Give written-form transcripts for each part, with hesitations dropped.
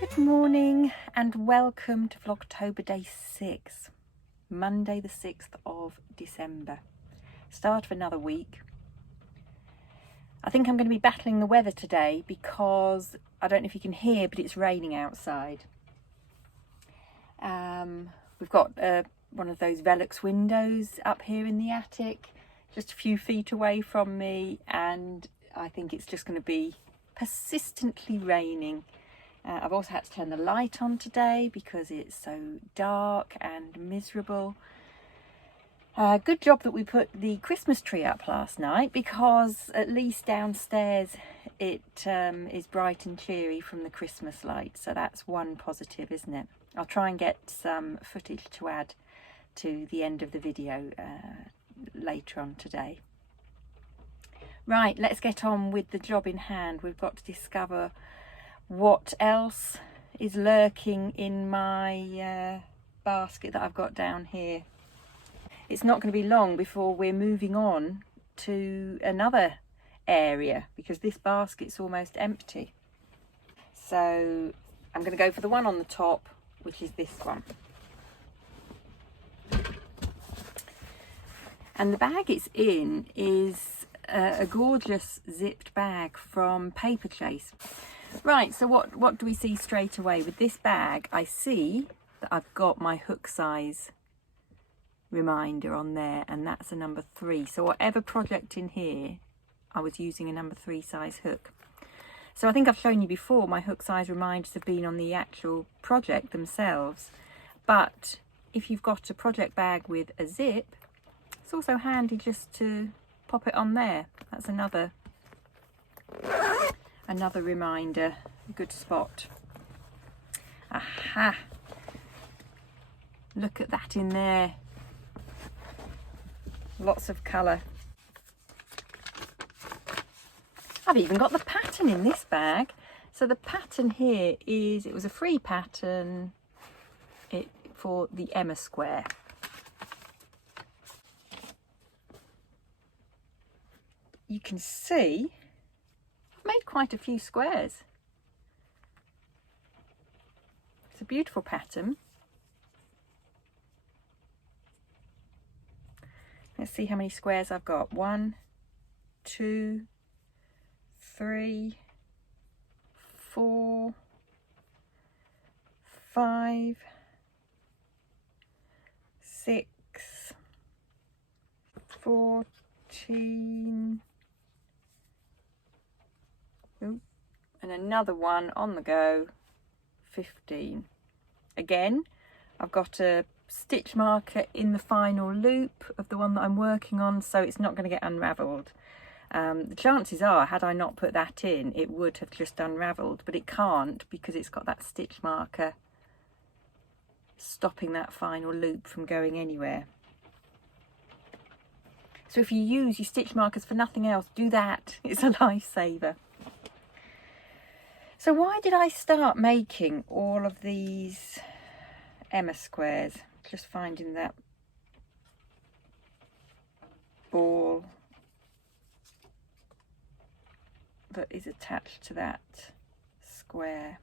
Good morning and welcome to Vlogtober Day 6, Monday the 6th of December. Start of another week. I think I'm going to be battling the weather today because I don't know if you can hear, but it's raining outside. We've got one of those Velux windows up here in the attic, just a few feet away from me, and I think it's just going to be persistently raining. I've also had to turn the light on today because it's so dark and miserable. Good job that we put the Christmas tree up last night, because at least downstairs it is bright and cheery from the Christmas lights, so that's one positive, isn't it? I'll try and get some footage to add to the end of the video later on today. Right, let's get on with the job in hand. We've got to discover what else is lurking in my basket that I've got down here. It's not going to be long before we're moving on to another area because this basket's almost empty. So I'm going to go for the one on the top, which is this one. And the bag it's in is a gorgeous zipped bag from Paper Chase. Right, so what do we see straight away? With this bag, I see that I've got my hook size reminder on there, and that's a number 3. So whatever project in here, I was using a number 3 size hook. So I think I've shown you before, my hook size reminders have been on the actual project themselves. But if you've got a project bag with a zip, it's also handy just to pop it on there. That's another reminder, a good spot. Aha! Look at that in there. Lots of colour. I've even got the pattern in this bag. So the pattern here is, it was a free pattern for the Emma square. You can see I've made quite a few squares. It's a beautiful pattern. Let's see how many squares I've got. 1, 2, 3, 4, 5, 6, 14. And another one on the go, 15. Again, I've got a stitch marker in the final loop of the one that I'm working on, so it's not going to get unravelled. The chances are, had I not put that in, it would have just unravelled, but it can't because it's got that stitch marker stopping that final loop from going anywhere. So if you use your stitch markers for nothing else, do that. It's a lifesaver. So why did I start making all of these Emma squares? Just finding that ball that is attached to that square.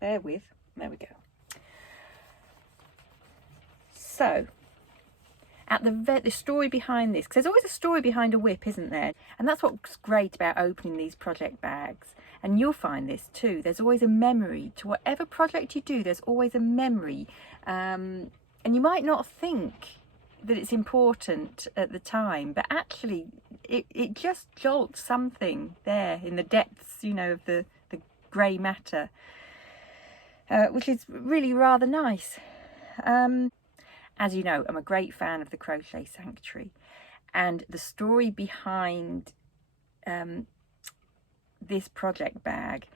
There we go. So at the story behind this, because there's always a story behind a whip, isn't there? And that's what's great about opening these project bags. And you'll find this too. There's always a memory to whatever project you do. There's always a memory. And you might not think that it's important at the time, but actually it just jolts something there in the depths, you know, of the grey matter, which is really rather nice. As you know, I'm a great fan of the Crochet Sanctuary, and the story behind this project bag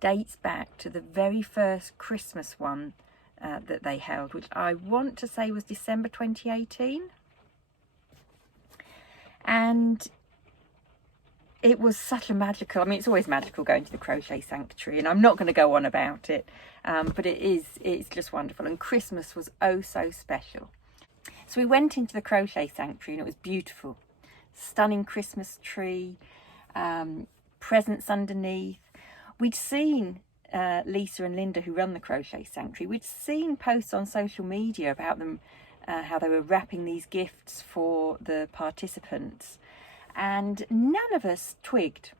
dates back to the very first Christmas one that they held, which I want to say was December 2018. And it was such a magical, I mean, it's always magical going to the Crochet Sanctuary, and I'm not going to go on about it, but it's just wonderful. And Christmas was oh so special. So we went into the Crochet Sanctuary and it was beautiful. Stunning Christmas tree, presents underneath. We'd seen Lisa and Linda, who run the Crochet Sanctuary, we'd seen posts on social media about them, how they were wrapping these gifts for the participants, and none of us twigged.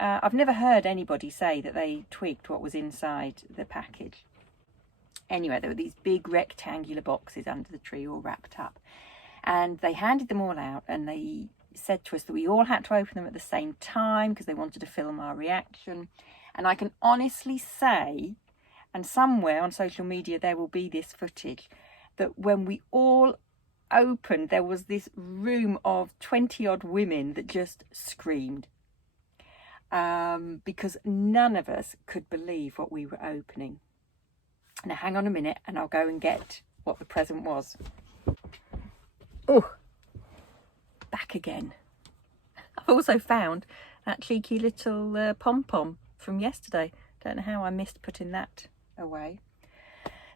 I've never heard anybody say that they twigged what was inside the package. Anyway, there were these big rectangular boxes under the tree all wrapped up, and they handed them all out, and they said to us that we all had to open them at the same time because they wanted to film our reaction. And I can honestly say, and somewhere on social media there will be this footage, that when we all opened, there was this room of 20 odd women that just screamed, because none of us could believe what we were opening. Now hang on a minute and I'll go and get what the present was. Oh, back again. I've also found that cheeky little pom-pom from yesterday. Don't know how I missed putting that away.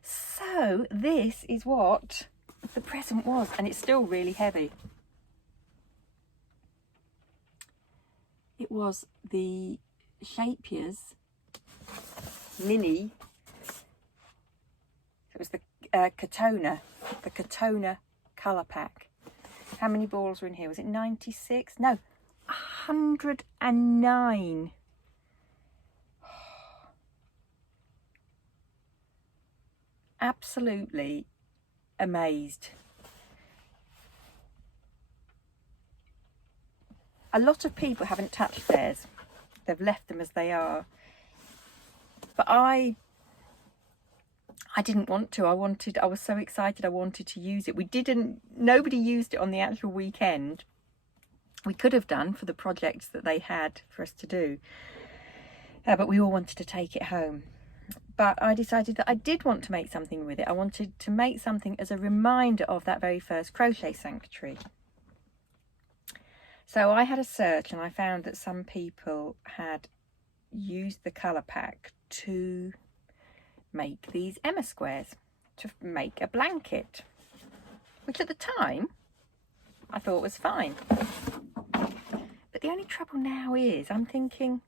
So this is what the present was, and it's still really heavy. It was the Shapier's mini. It was the Katona colour pack. How many balls were in here? Was it 96? No, 109. Absolutely amazed. A lot of people haven't touched theirs. They've left them as they are. But I didn't want to. I was so excited I wanted to use it. Nobody used it on the actual weekend. We could have done for the projects that they had for us to do. But we all wanted to take it home. But I decided that I did want to make something with it. I wanted to make something as a reminder of that very first Crochet Sanctuary. So I had a search and I found that some people had used the colour pack to make these Emma squares, to make a blanket, which at the time I thought was fine. But the only trouble now is I'm thinking,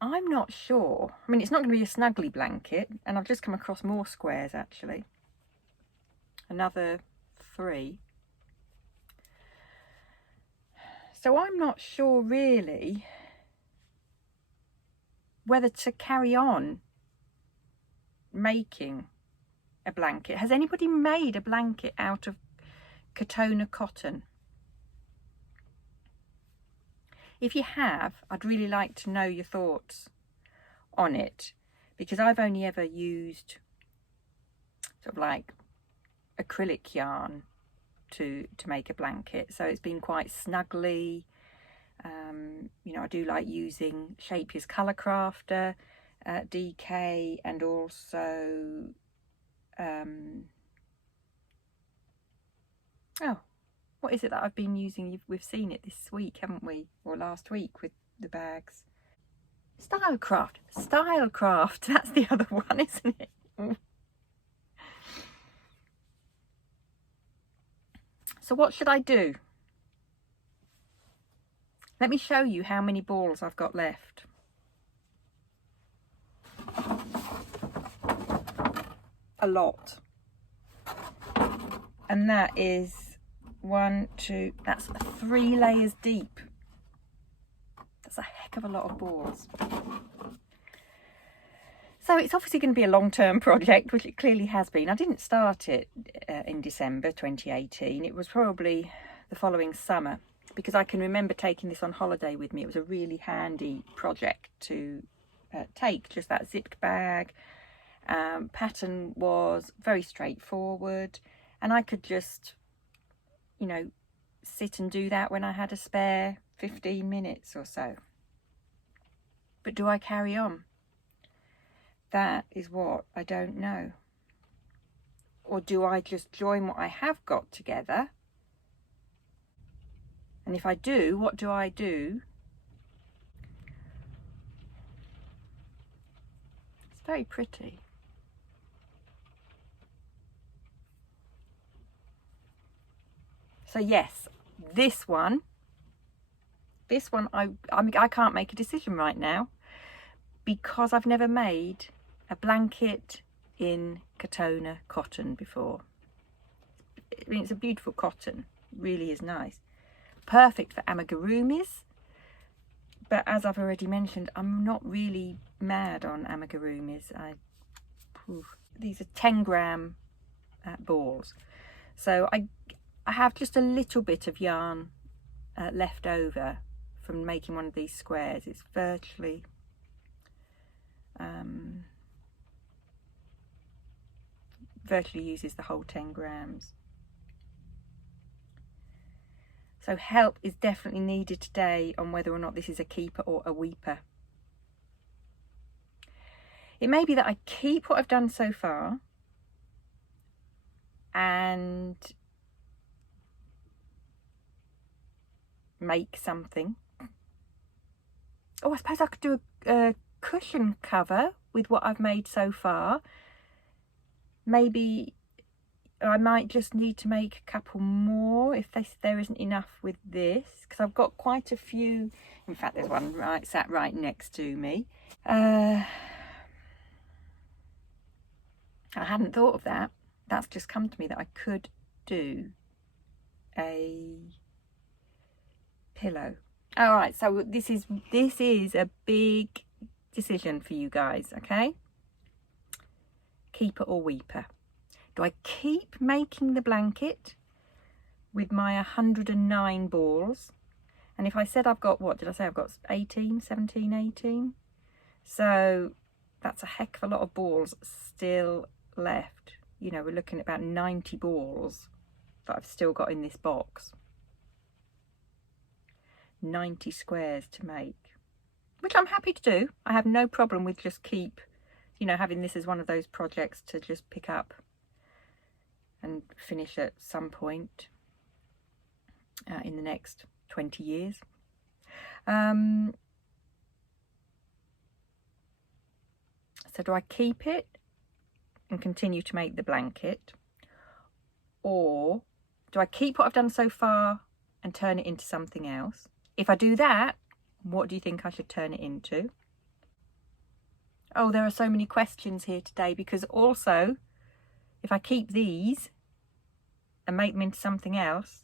I'm not sure. I mean, it's not going to be a snuggly blanket, and I've just come across more squares actually. Another 3. So I'm not sure really whether to carry on making a blanket. Has anybody made a blanket out of Katona cotton? If you have, I'd really like to know your thoughts on it, because I've only ever used sort of like acrylic yarn to make a blanket, so it's been quite snuggly. You know, I do like using Shapier's Colour Crafter DK, and also oh, what is it that I've been using? We've seen it this week, haven't we, or last week with the bags. Stylecraft, that's the other one, isn't it? So what should I do? Let me show you how many balls I've got left. A lot. And that is 1, 2, that's 3 layers deep. That's a heck of a lot of balls. So it's obviously going to be a long-term project, which it clearly has been. I didn't start it in December 2018. It was probably the following summer, because I can remember taking this on holiday with me. It was a really handy project to take, just that zipped bag. Pattern was very straightforward, and I could just, you know, sit and do that when I had a spare 15 minutes or so. But do I carry on? That is what I don't know. Or do I just join what I have got together? And if I do, what do I do? It's very pretty. So yes, this one I can't make a decision right now, because I've never made a blanket in Katona cotton before. I mean, it's a beautiful cotton, really is nice. Perfect for amigurumis, but as I've already mentioned, I'm not really mad on amigurumis. These are 10-gram balls, so I have just a little bit of yarn left over from making one of these squares. It's virtually uses the whole 10 grams. So help is definitely needed today on whether or not this is a keeper or a weeper. It may be that I keep what I've done so far and make something. Oh, I suppose I could do a cushion cover with what I've made so far. Maybe I might just need to make a couple more if there isn't enough with this, because I've got quite a few. In fact, there's one sat right next to me. I hadn't thought of that. That's just come to me that I could do a pillow. All right, so this is a big decision for you guys, okay? Keeper or weeper. Do I keep making the blanket with my 109 balls? And if I said I've got, what did I say? I've got 18, 17, 18. So that's a heck of a lot of balls still left. You know, we're looking at about 90 balls that I've still got in this box. 90 squares to make, which I'm happy to do. I have no problem with just having this as one of those projects to just pick up and finish at some point in the next 20 years. So do I keep it and continue to make the blanket, or do I keep what I've done so far and turn it into something else? If I do that, what do you think I should turn it into? Oh, there are so many questions here today, because also, if I keep these and make them into something else,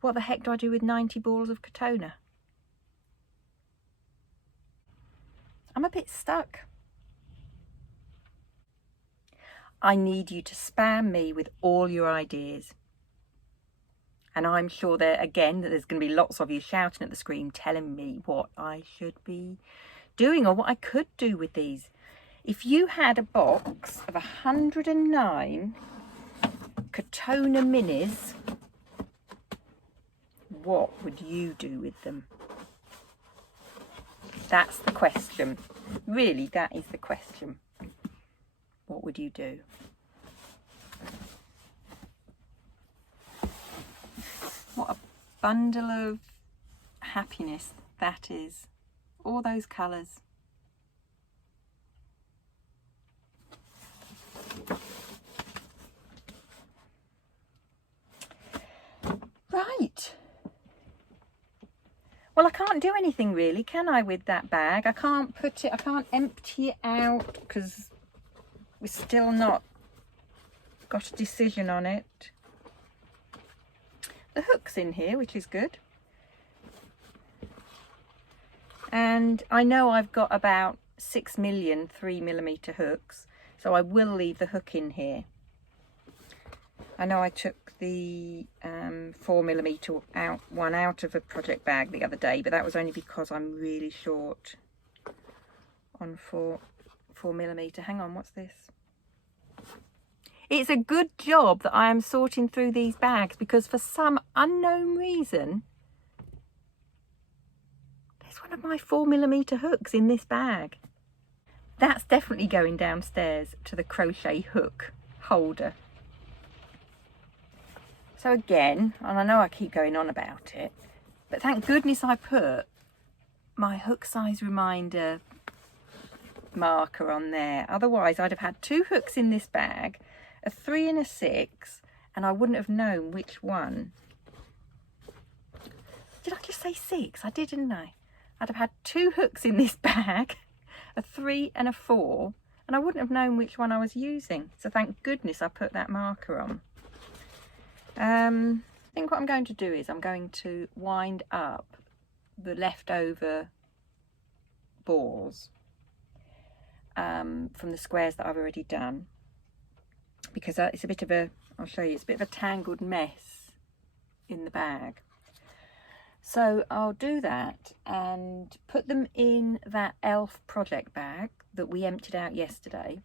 what the heck do I do with 90 balls of Katona? I'm a bit stuck. I need you to spam me with all your ideas. And I'm sure that there's going to be lots of you shouting at the screen telling me what I should be doing or what I could do with these. If you had a box of 109 Katona minis, what would you do with them? That's the question. Really, that is the question. What would you do? What a bundle of happiness that is. All those colours. Right. Well, I can't do anything really, can I, with that bag? I can't empty it out because we're still not got a decision on it. The hook's in here, which is good. And I know I've got about 6 million 3mm hooks, so I will leave the hook in here. I know I took the 4mm one out of a project bag the other day, but that was only because I'm really short on 4mm. Hang on, what's this? It's a good job that I am sorting through these bags, because for some unknown reason, there's one of my 4mm hooks in this bag. That's definitely going downstairs to the crochet hook holder. So again, and I know I keep going on about it, but thank goodness I put my hook size reminder marker on there. Otherwise I'd have had 2 hooks in this bag, a 3 and a 6, and I wouldn't have known which one. Did I just say 6? I did, didn't I? I'd have had 2 hooks in this bag a 3 and a 4, and I wouldn't have known which one I was using. So thank goodness I put that marker on. I think what I'm going to do is I'm going to wind up the leftover balls from the squares that I've already done, because it's a bit of a, I'll show you, it's a bit of a tangled mess in the bag. So I'll do that and put them in that elf project bag that we emptied out yesterday.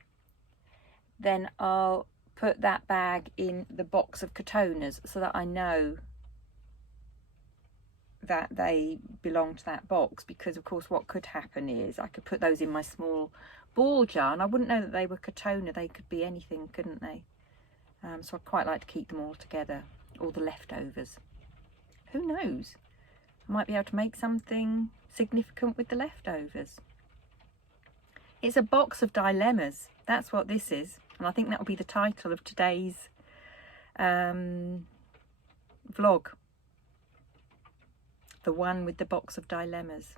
Then I'll put that bag in the box of Katonas so that I know that they belong to that box, because of course what could happen is I could put those in my small ball jar and I wouldn't know that they were Katona. They could be anything, couldn't they? So I'd quite like to keep them all together, all the leftovers. Who knows? I might be able to make something significant with the leftovers. It's a box of dilemmas. That's what this is. And I think that will be the title of today's vlog. The one with the box of dilemmas.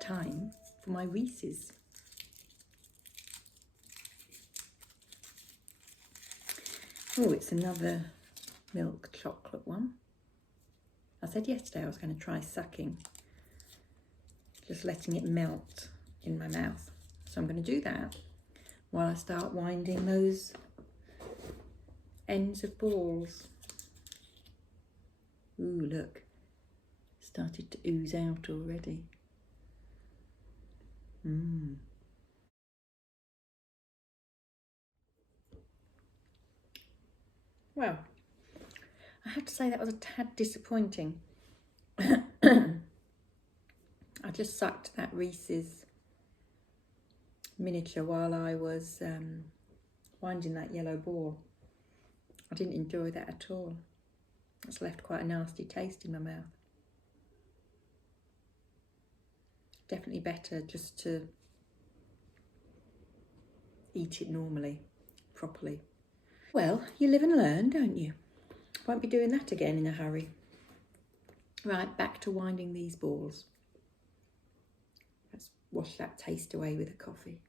Time for my Reese's. Oh, it's another milk chocolate one. I said yesterday I was going to try sucking, just letting it melt in my mouth. So I'm going to do that while I start winding those ends of balls. Ooh, look, started to ooze out already. Well, I have to say that was a tad disappointing. I just sucked that Reese's miniature while I was winding that yellow ball. I didn't enjoy that at all. It's left quite a nasty taste in my mouth. Definitely better just to eat it normally, properly. Well, you live and learn, don't you? Won't be doing that again in a hurry. Right, back to winding these balls. Let's wash that taste away with a coffee.